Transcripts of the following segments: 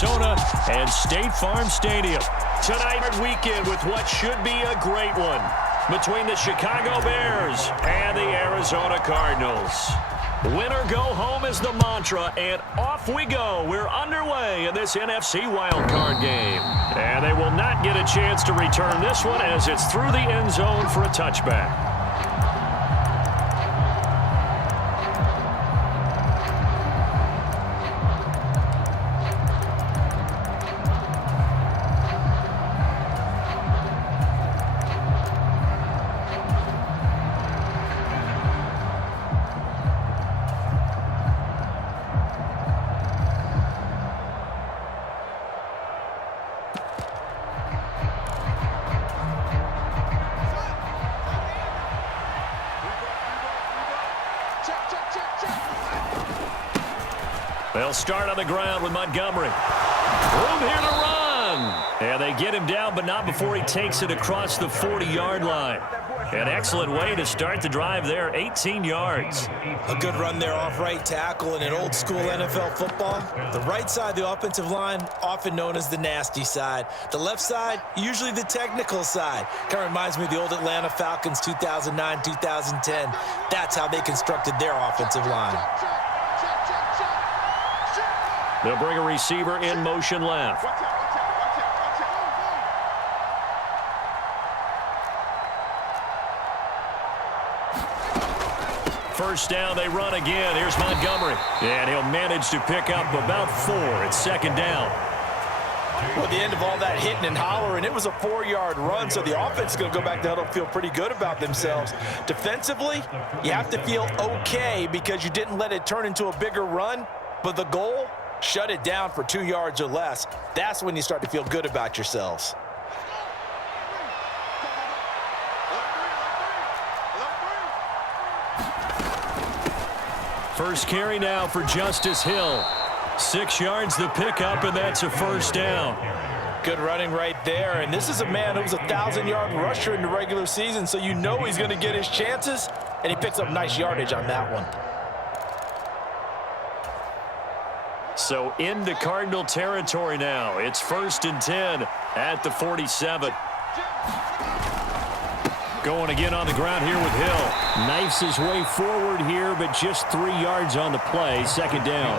Arizona and State Farm Stadium. Tonight weekend with what should be a great one between the Chicago Bears and the Arizona Cardinals. Win or go home is the mantra, and off we go. We're underway in this NFC wildcard game. And they will not get a chance to return this one as it's through the end zone for a touchback. They'll start on the ground with Montgomery. Room here to run. And they get him down, but not before he takes it across the 40-yard line. An excellent way to start the drive there, 18 yards. A good run there off right tackle in an old-school NFL football. The right side of the offensive line, often known as the nasty side. The left side, usually the technical side. Kind of reminds me of the old Atlanta Falcons 2009-2010. That's how they constructed their offensive line. They'll bring a receiver in motion left. First down, they run again. Here's Montgomery. And he'll manage to pick up about 4. It's second down. Well, at the end of all that hitting and hollering, it was a 4-yard run, so the offense is going to go back to huddle, feel pretty good about themselves. Defensively, you have to feel okay because you didn't let it turn into a bigger run, but the goal, shut it down for 2 yards or less. That's when you start to feel good about yourselves. First carry now for Justice Hill. 6 yards the pickup, and that's a first down. Good running right there, and this is a man who was a 1,000-yard rusher in the regular season, so you know he's going to get his chances, and he picks up nice yardage on that one. So into Cardinal territory now. It's 1st and 10 at the 47. Going again on the ground here with Hill. Knifes his way forward here, but just 3 yards on the play. Second down.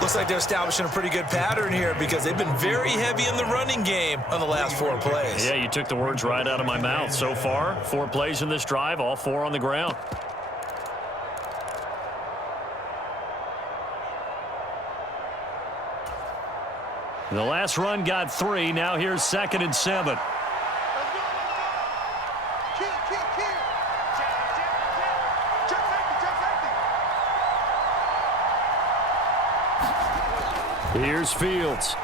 Looks like they're establishing a pretty good pattern here because they've been very heavy in the running game on the last 4 plays. Yeah, you took the words right out of my mouth. So far, 4 plays in this drive, all 4 on the ground. The last run got 3. Now here's 2nd and 7. Here's Fields.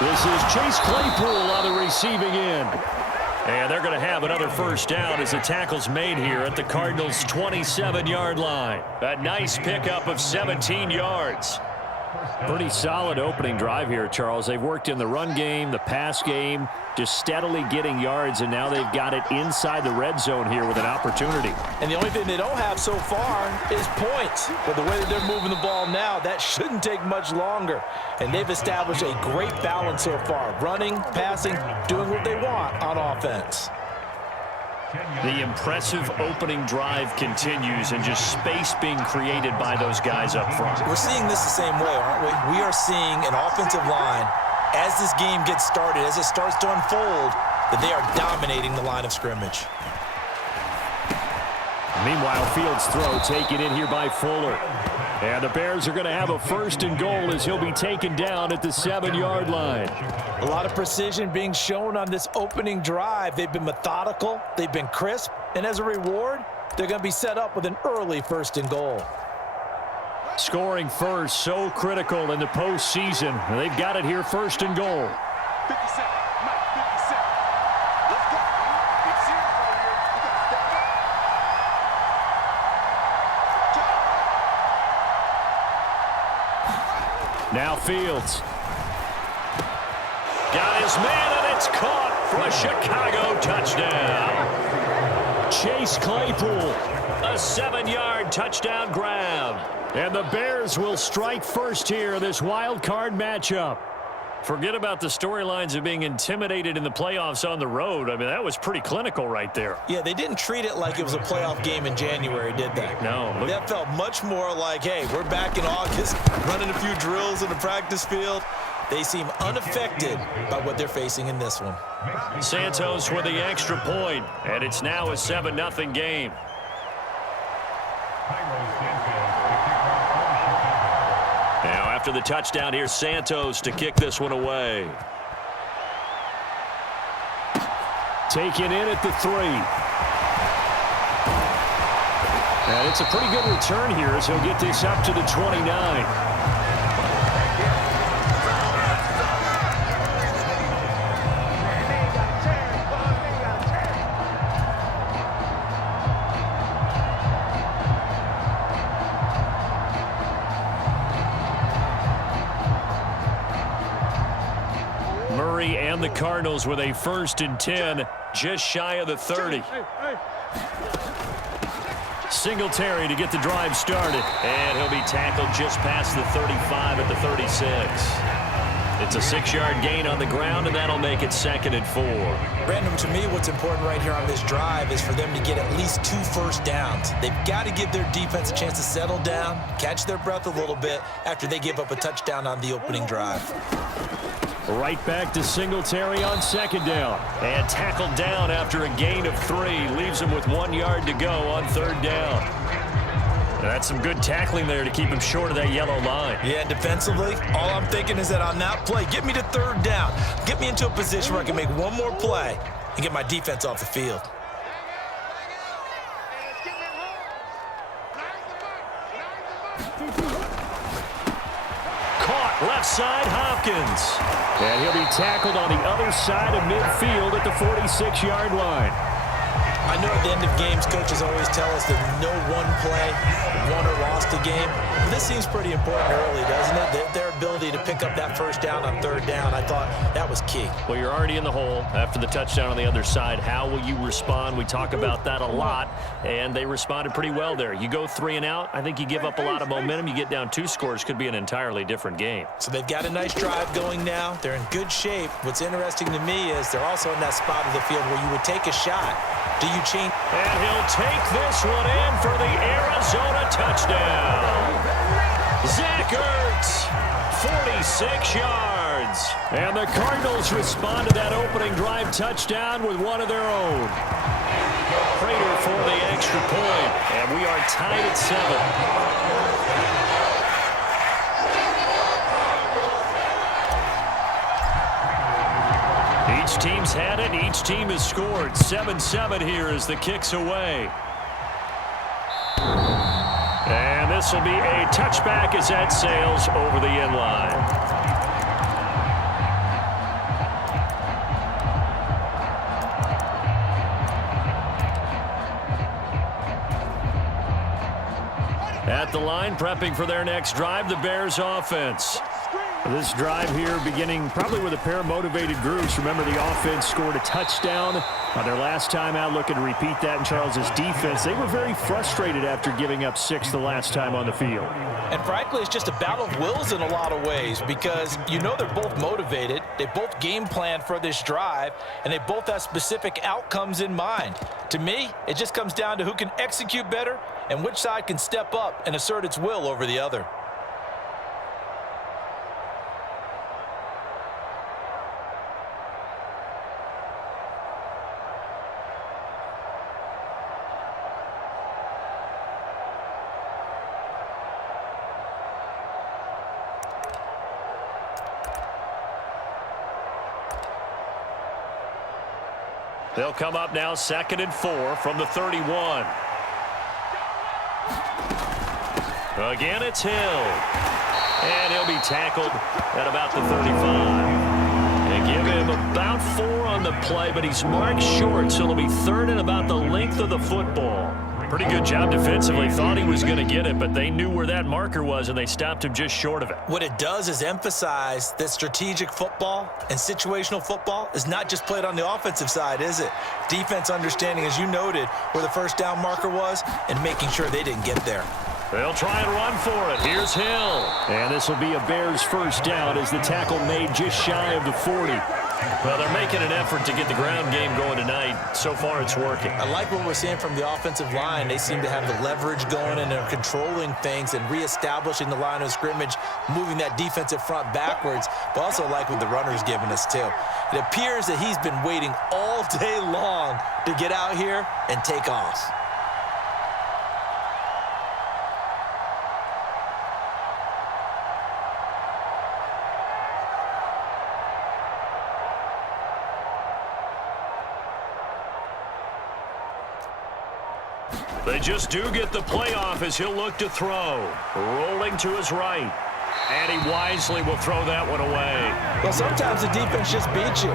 This is Chase Claypool on the receiving end. And they're going to have another first down as the tackle's made here at the Cardinals' 27-yard line. A nice pickup of 17 yards. Pretty solid opening drive here, Charles. They've worked in the run game, the pass game, just steadily getting yards, and now they've got it inside the red zone here with an opportunity. And the only thing they don't have so far is points. But the way that they're moving the ball now, that shouldn't take much longer. And they've established a great balance so far. Running, passing, doing what they want on offense. The impressive opening drive continues and just space being created by those guys up front. We're seeing this the same way, aren't we? We are seeing an offensive line, as this game gets started, as it starts to unfold, that they are dominating the line of scrimmage. Meanwhile, Fields' throw taken in here by Fuller. And the Bears are going to have a 1st and goal as he'll be taken down at the 7-yard line. A lot of precision being shown on this opening drive. They've been methodical, they've been crisp, and as a reward, they're going to be set up with an early 1st and goal. Scoring first, so critical in the postseason. They've got it here, 1st and goal. 57, Mike, 57. Let's go. It's serious right here. We got to step up. Now Fields. Got his man, and it's caught for a Chicago touchdown. Chase Claypool, a 7-yard touchdown grab. And the Bears will strike first here in this wild card matchup. Forget about the storylines of being intimidated in the playoffs on the road. I mean, that was pretty clinical right there. Yeah, they didn't treat it like it was a playoff game in January, did they? No. That felt much more like, hey, we're back in August, running a few drills in the practice field. They seem unaffected by what they're facing in this one. Santos with the extra point, and it's now a 7-0 game. Now after the touchdown, here's Santos to kick this one away. Taken in at the 3. And it's a pretty good return here as he'll get this up to the 29. And the Cardinals with a 1st and 10, just shy of the 30. Singletary to get the drive started, and he'll be tackled just past the 35 at the 36. It's a 6-yard gain on the ground, and that'll make it 2nd and 4. Brandon, to me, what's important right here on this drive is for them to get at least 2 first downs. They've got to give their defense a chance to settle down, catch their breath a little bit after they give up a touchdown on the opening drive. Right back to Singletary on 2nd down. And tackled down after a gain of 3. Leaves him with 1 yard to go on 3rd down. And that's some good tackling there to keep him short of that yellow line. Yeah, and defensively, all I'm thinking is that on that play, get me to 3rd down. Get me into a position where I can make one more play and get my defense off the field. Left side, Hopkins. And he'll be tackled on the other side of midfield at the 46-yard line. I know at the end of games, coaches always tell us that no one play won or lost a game. But this seems pretty important early, doesn't it? Their ability to pick up that 1st down on 3rd down, I thought that was key. Well, you're already in the hole after the touchdown on the other side. How will you respond? We talk about that a lot, and they responded pretty well there. You go 3 and out, I think you give up a lot of momentum. You get down 2 scores, could be an entirely different game. So they've got a nice drive going now. They're in good shape. What's interesting to me is they're also in that spot of the field where you would take a shot. Do you change? And he'll take this one in for the Arizona touchdown. Zach Ertz, 46 yards. And the Cardinals respond to that opening drive touchdown with one of their own. Prater for the extra point. And we are tied at 7. Each team's had it. Each team has scored. 7-7 here as the kick's away. And this will be a touchback as that sails over the end line. At the line, prepping for their next drive, the Bears offense. This drive here beginning probably with a pair of motivated groups. Remember, the offense scored a touchdown their last time out, looking to repeat that in Charles's defense. They were very frustrated after giving up 6 the last time on the field. And frankly, it's just a battle of wills in a lot of ways because you know they're both motivated. They both game plan for this drive, and they both have specific outcomes in mind. To me, it just comes down to who can execute better and which side can step up and assert its will over the other. They'll come up now 2nd and 4 from the 31. Again, it's Hill. And he'll be tackled at about the 35. They give him about 4 on the play, but he's marked short, so it'll be 3rd and about the length of the football. Pretty good job defensively. Thought he was going to get it, but they knew where that marker was, and they stopped him just short of it. What it does is emphasize that strategic football and situational football is not just played on the offensive side, is it? Defense understanding, as you noted, where the 1st down marker was and making sure they didn't get there. They'll try and run for it. Here's Hill. And this will be a Bears first down as the tackle made just shy of the 40. Well, they're making an effort to get the ground game going tonight. So far, it's working. I like what we're seeing from the offensive line. They seem to have the leverage going, and they're controlling things and reestablishing the line of scrimmage, moving that defensive front backwards, but also like what the runner's giving us, too. It appears that he's been waiting all day long to get out here and take off. They just do get the playoff as he'll look to throw. Rolling to his right. And he wisely will throw that one away. Well, sometimes the defense just beats you.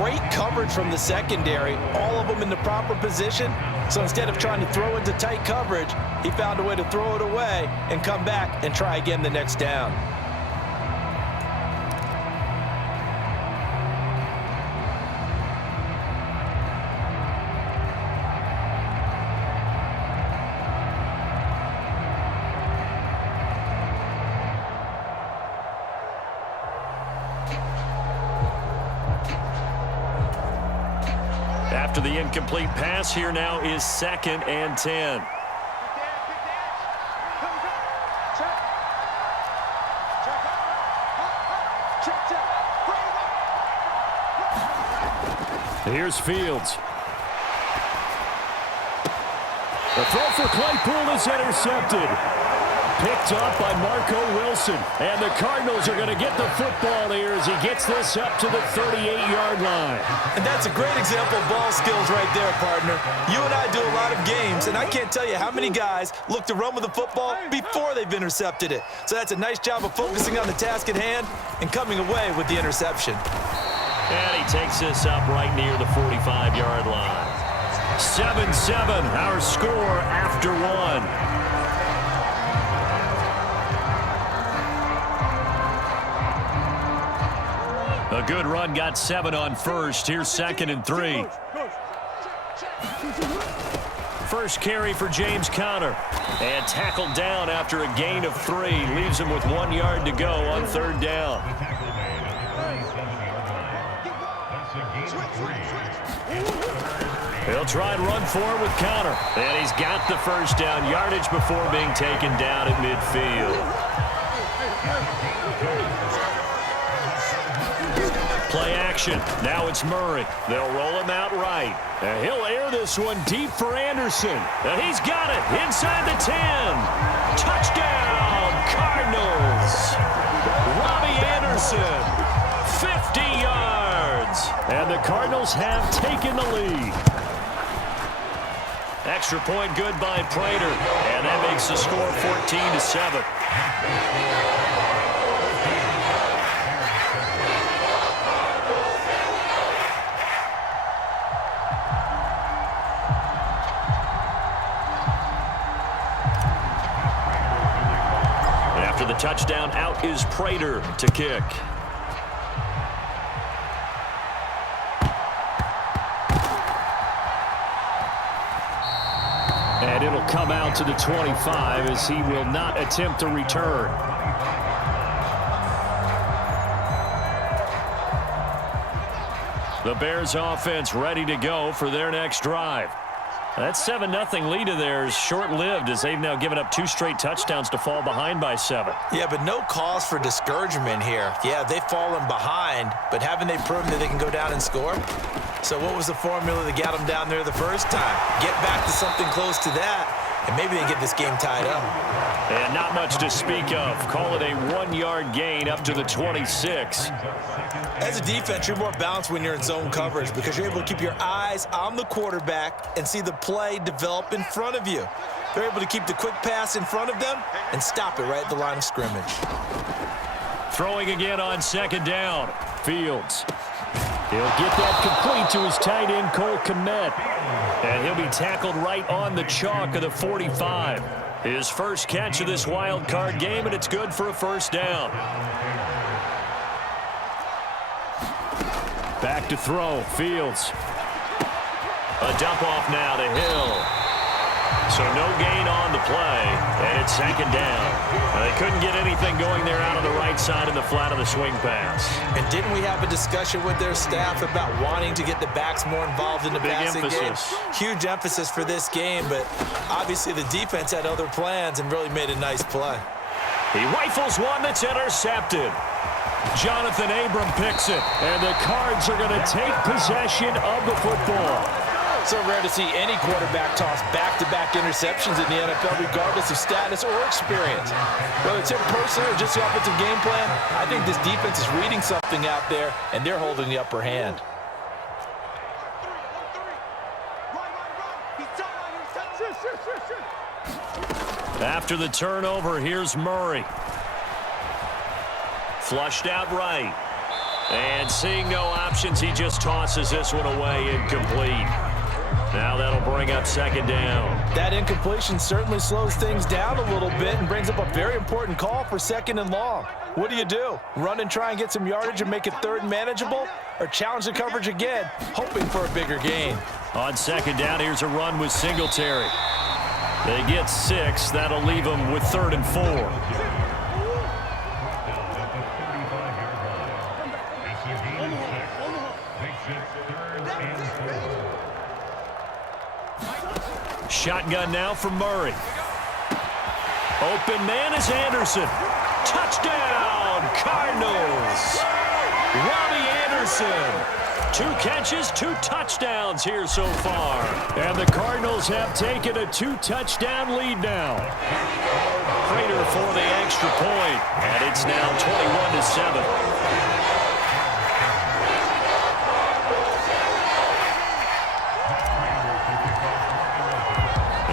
Great coverage from the secondary, all of them in the proper position. So instead of trying to throw into tight coverage, he found a way to throw it away and come back and try again the next down. After the incomplete pass, here now is 2nd and 10. Here's Fields. The throw for Claypool is intercepted. Picked up by Marco Wilson. And the Cardinals are going to get the football here as he gets this up to the 38-yard line. And that's a great example of ball skills right there, partner. You and I do a lot of games, and I can't tell you how many guys look to run with the football before they've intercepted it. So that's a nice job of focusing on the task at hand and coming away with the interception. And he takes this up right near the 45-yard line. 7-7, our score after one. A good run got 7 on first. Here's 2nd and 3. First carry for James Conner. And tackled down after a gain of 3. Leaves him with 1 yard to go on 3rd down. He'll try and run forward with Conner. And he's got the first down yardage before being taken down at midfield. Play action. Now it's Murray. They'll roll him out right. And he'll air this one deep for Anderson. And he's got it inside the 10. Touchdown, Cardinals. Robbie Anderson, 50 yards. And the Cardinals have taken the lead. Extra point good by Prater. And that makes the score 14-7. After the touchdown, out is Prater to kick. And it'll come out to the 25 as he will not attempt a return. The Bears offense ready to go for their next drive. That 7-0 lead of theirs short-lived as they've now given up 2 straight touchdowns to fall behind by 7. Yeah, but no cause for discouragement here. Yeah, they've fallen behind, but haven't they proven that they can go down and score? So what was the formula that got them down there the first time? Get back to something close to that, and maybe they get this game tied up. And not much to speak of. Call it a 1-yard gain up to the 26. As a defense, you're more balanced when you're in zone coverage because you're able to keep your eyes on the quarterback and see the play develop in front of you. They're able to keep the quick pass in front of them and stop it right at the line of scrimmage. Throwing again on 2nd down. Fields. He'll get that complete to his tight end, Cole Kmet. And he'll be tackled right on the chalk of the 45. His first catch of this wild card game, and it's good for a first down. Back to throw. Fields. A dump off now to Hill. So no gain on the play, and it's second down. They couldn't get anything going there out on the right side in the flat of the swing pass. And didn't we have a discussion with their staff about wanting to get the backs more involved in the passing game? Huge emphasis for this game, but obviously the defense had other plans and really made a nice play. He rifles one that's intercepted. Jonathan Abram picks it, and the Cards are going to take possession of the football. So rare to see any quarterback toss back-to-back interceptions in the NFL, regardless of status or experience. Whether it's him personally or just the offensive game plan, I think this defense is reading something out there, and they're holding the upper hand. After the turnover, here's Murray. Flushed out right. And seeing no options, he just tosses this one away, incomplete. Now that'll bring up second down. That incompletion certainly slows things down a little bit and brings up a very important call for second and long. What do? Run and try and get some yardage and make it third and manageable? Or challenge the coverage again, hoping for a bigger gain? On second down, here's a run with Singletary. They get 6. That'll leave them with 3rd and 4. Shotgun now for Murray. Open man is Anderson. Touchdown, Cardinals. Robbie Anderson. 2 catches, 2 touchdowns here so far. And the Cardinals have taken a 2-touchdown lead now. Prater for the extra point, and it's now 21-7.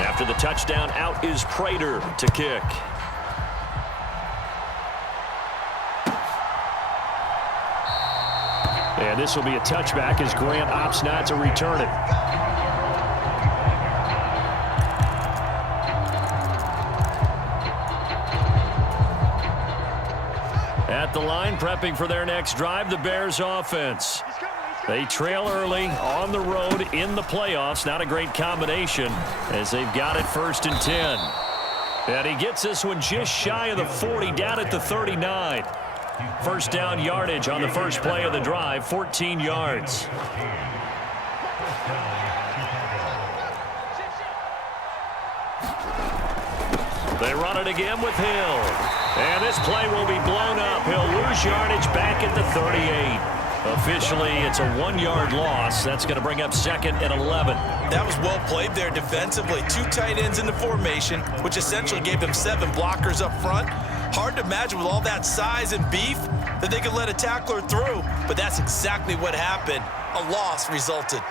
After the touchdown, out is Prater to kick. And this will be a touchback as Grant opts not to return it. At the line, prepping for their next drive, the Bears offense. They trail early on the road in the playoffs. Not a great combination as they've got it 1st and 10. And he gets this one just shy of the 40, down at the 39. First down yardage on the first play of the drive, 14 yards. They run it again with Hill. And this play will be blown up. He'll lose yardage back at the 38. Officially, it's a 1-yard loss. That's going to bring up 2nd and 11. That was well played there defensively. 2 tight ends in the formation, which essentially gave them 7 blockers up front. Hard to imagine with all that size and beef that they could let a tackler through, but that's exactly what happened. A loss resulted.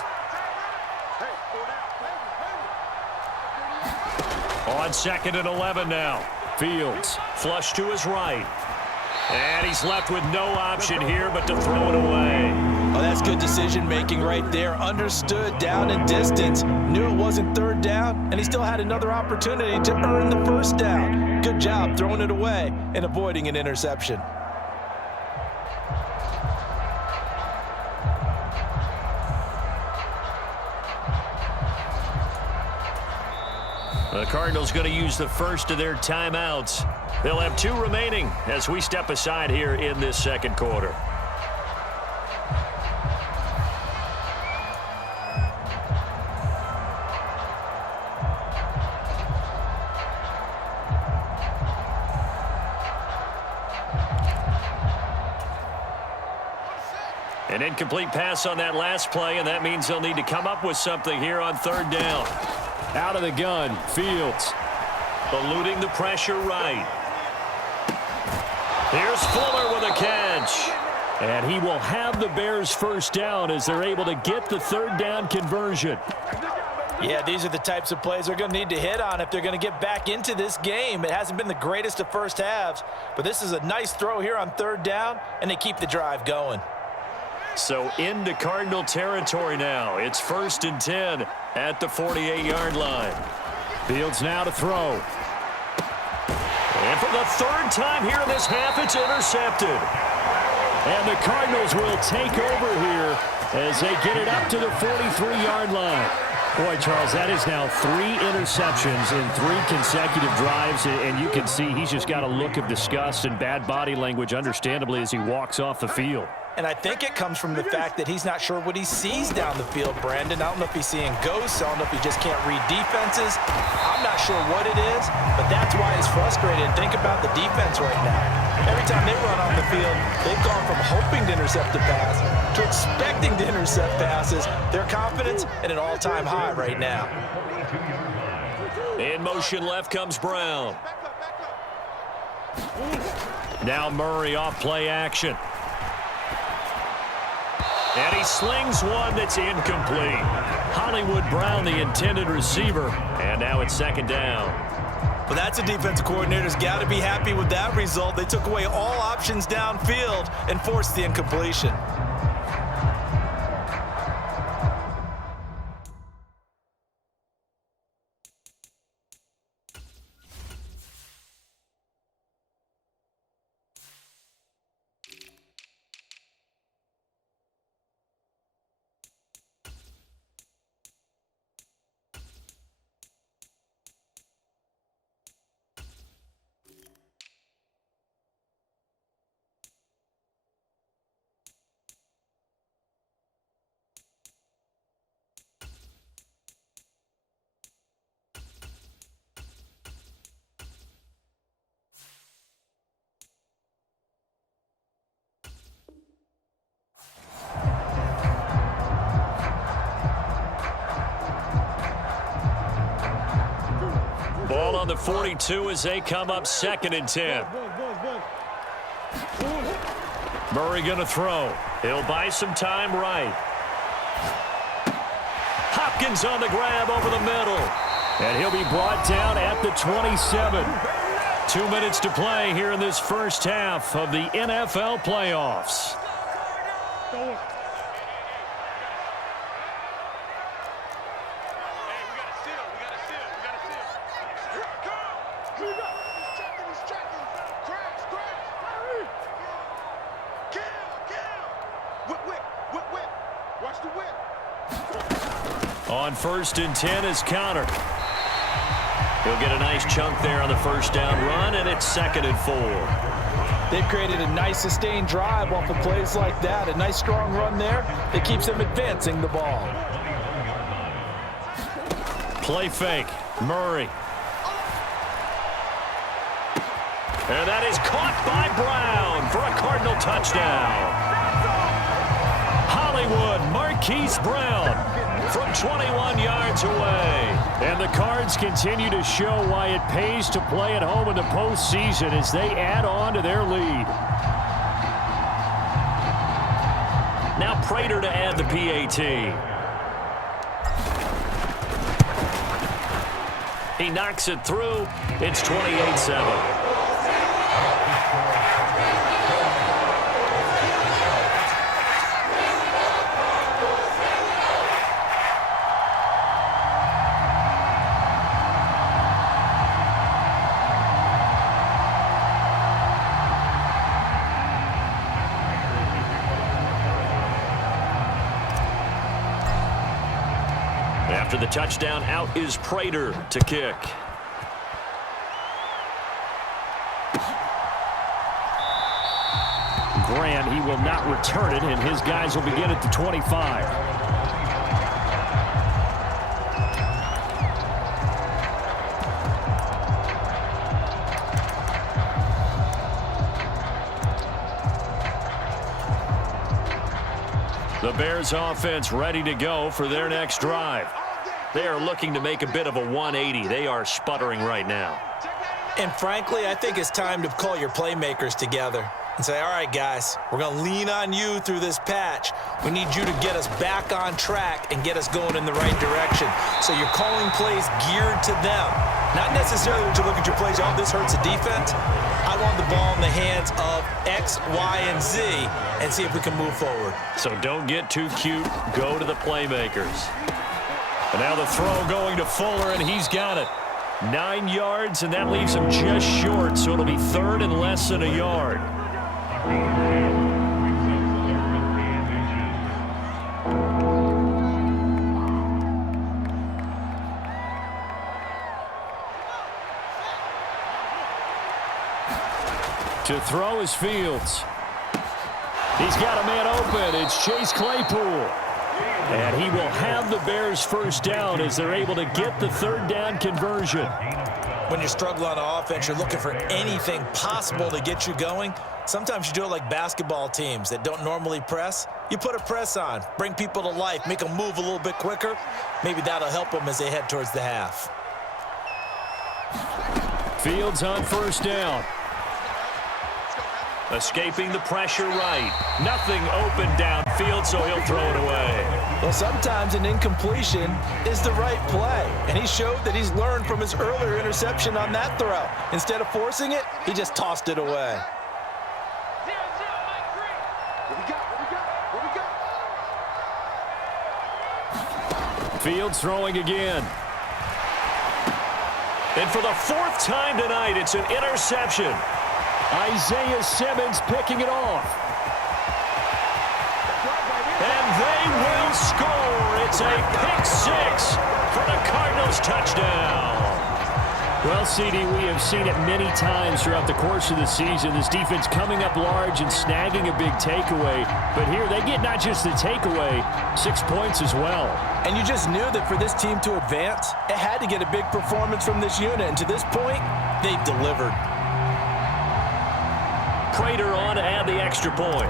On 2nd and 11 now. Fields flush to his right. And he's left with no option here but to throw it away. Oh, that's good decision-making right there. Understood down and distance. Knew it wasn't 3rd down, and he still had another opportunity to earn the 1st down. Good job throwing it away and avoiding an interception. The Cardinals going to use the first of their timeouts. They'll have 2 remaining as we step aside here in this second quarter. An incomplete pass on that last play, and that means they'll need to come up with something here on 3rd down. Out of the gun, Fields. Eluding the pressure right. Here's Fuller with a catch. And he will have the Bears' 1st down as they're able to get the 3rd down conversion. Yeah, these are the types of plays they're going to need to hit on if they're going to get back into this game. It hasn't been the greatest of first halves, but this is a nice throw here on 3rd down, and they keep the drive going. So into Cardinal territory now. It's 1st and 10 at the 48-yard line. Fields now to throw. And for the 3rd time here in this half, it's intercepted. And the Cardinals will take over here as they get it up to the 43-yard line. Boy, Charles, that is now 3 interceptions in 3 consecutive drives, and you can see he's just got a look of disgust and bad body language, understandably, as he walks off the field. And I think it comes from the fact that he's not sure what he sees down the field, Brandon. I don't know if he's seeing ghosts. I don't know if he just can't read defenses. I'm not sure what it is, but that's why he's frustrated. Think about the defense right now. Every time they run on the field, they've gone from hoping to intercept a pass to expecting to intercept passes. Their confidence at an all-time high right now. In motion left comes Brown. Now Murray off play action. And he slings one that's incomplete. Hollywood Brown, the intended receiver. And now it's 2nd down. Well, that's a defensive coordinator's got to be happy with that result. They took away all options downfield and forced the incompletion. Ball on the 42 as they come up 2nd and 10. Murray going to throw. He'll buy some time right. Hopkins on the grab over the middle. And he'll be brought down at the 27. 2 minutes to play here in this first half of the NFL playoffs. On 1st and 10 is Connor. He'll get a nice chunk there on the 1st down run, and it's 2nd and 4. They've created a nice sustained drive off of plays like that. A nice strong run there that keeps them advancing the ball. Play fake. Murray. And that is caught by Brown for a Cardinal touchdown. Hollywood Marquise Brown from 21 yards away. And the Cards continue to show why it pays to play at home in the postseason as they add on to their lead. Now Prater to add the PAT. He knocks it through. It's 28-7. After the touchdown, out is Prater to kick. Grant, he will not return it, and his guys will begin at the 25. The Bears offense ready to go for their next drive. They are looking to make a bit of a 180. They are sputtering right now. And frankly, I think it's time to call your playmakers together and say, all right, guys, we're going to lean on you through this patch. We need you to get us back on track and get us going in the right direction. So you're calling plays geared to them. Not necessarily that you look at your plays, oh, this hurts the defense. I want the ball in the hands of X, Y, and Z and see if we can move forward. So don't get too cute. Go to the playmakers. And now the throw going to Fuller, and he's got it. 9 yards, and that leaves him just short, so it'll be 3rd and less than a yard. To throw is Fields. He's got a man open. It's Chase Claypool. And he will have the Bears first down as they're able to get the third down conversion. When you're struggling on offense, you're looking for anything possible to get you going. Sometimes you do it like basketball teams that don't normally press. You put a press on, bring people to life, make them move a little bit quicker. Maybe that'll help them as they head towards the half. Fields on first down. Escaping the pressure right. Nothing open downfield, so he'll throw it away. Well, sometimes an incompletion is the right play, and he showed that he's learned from his earlier interception on that throw. Instead of forcing it, he just tossed it away. Fields throwing again. And for the fourth time tonight, it's an interception. Isaiah Simmons picking it off. And they will score. It's a pick six for the Cardinals touchdown. Well, CD, we have seen it many times throughout the course of the season. This defense coming up large and snagging a big takeaway. But here they get not just the takeaway, 6 points as well. And you just knew that for this team to advance, it had to get a big performance from this unit. And to this point, they've delivered. Prater on to add the extra point.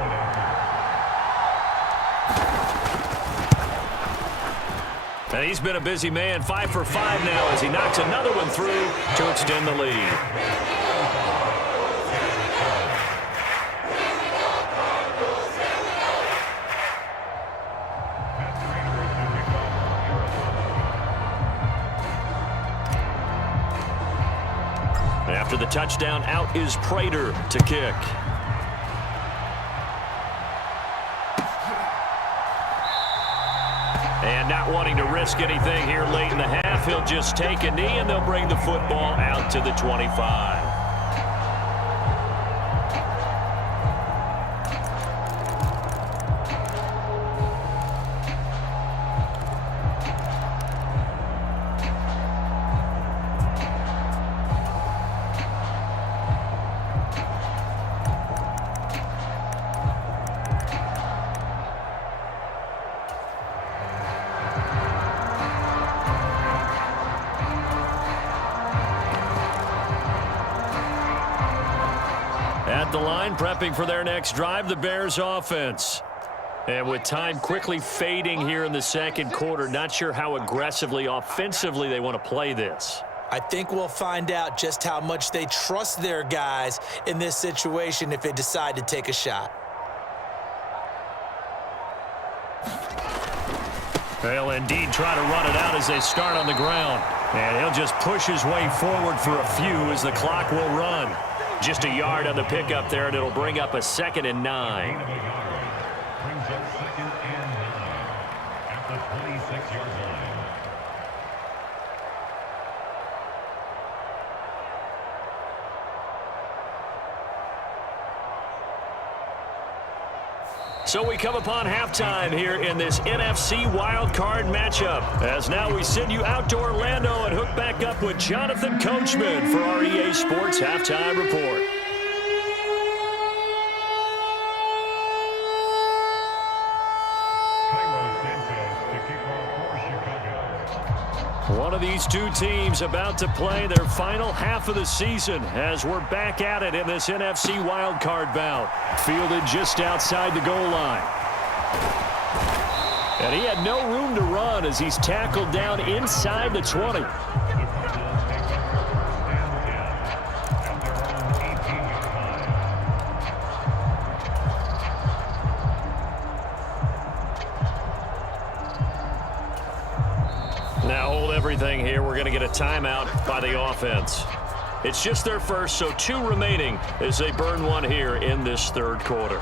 And he's been a busy man, 5 for 5 now as he knocks another one through to extend the lead. After the touchdown, out is Prater to kick. And not wanting to risk anything here late in the half, he'll just take a knee and they'll bring the football out to the 25. At the line, prepping for their next drive, the Bears offense. And with time quickly fading here in the second quarter, not sure how aggressively, offensively they want to play this. I think we'll find out just how much they trust their guys in this situation if they decide to take a shot. They'll indeed try to run it out as they start on the ground. And he'll just push his way forward for a few as the clock will run. Just a yard on the pickup there, and it'll bring up a 2nd and 9. Brings up 2nd and 9 at the 26-yard line. So we come upon halftime here in this NFC wildcard matchup. As now we send you out to Orlando and hook back up with Jonathan Coachman for our EA Sports Halftime Report. One of these two teams about to play their final half of the season as we're back at it in this NFC wildcard bout. Fielded just outside the goal line. And he had no room to run as he's tackled down inside the 20. Now hold everything here. We're going to get a timeout by the offense. It's just their first, so 2 remaining as they burn one here in this third quarter.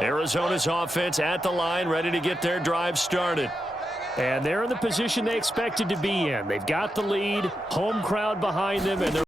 Arizona's offense at the line, ready to get their drive started. And they're in the position they expected to be in. They've got the lead, home crowd behind them, and they're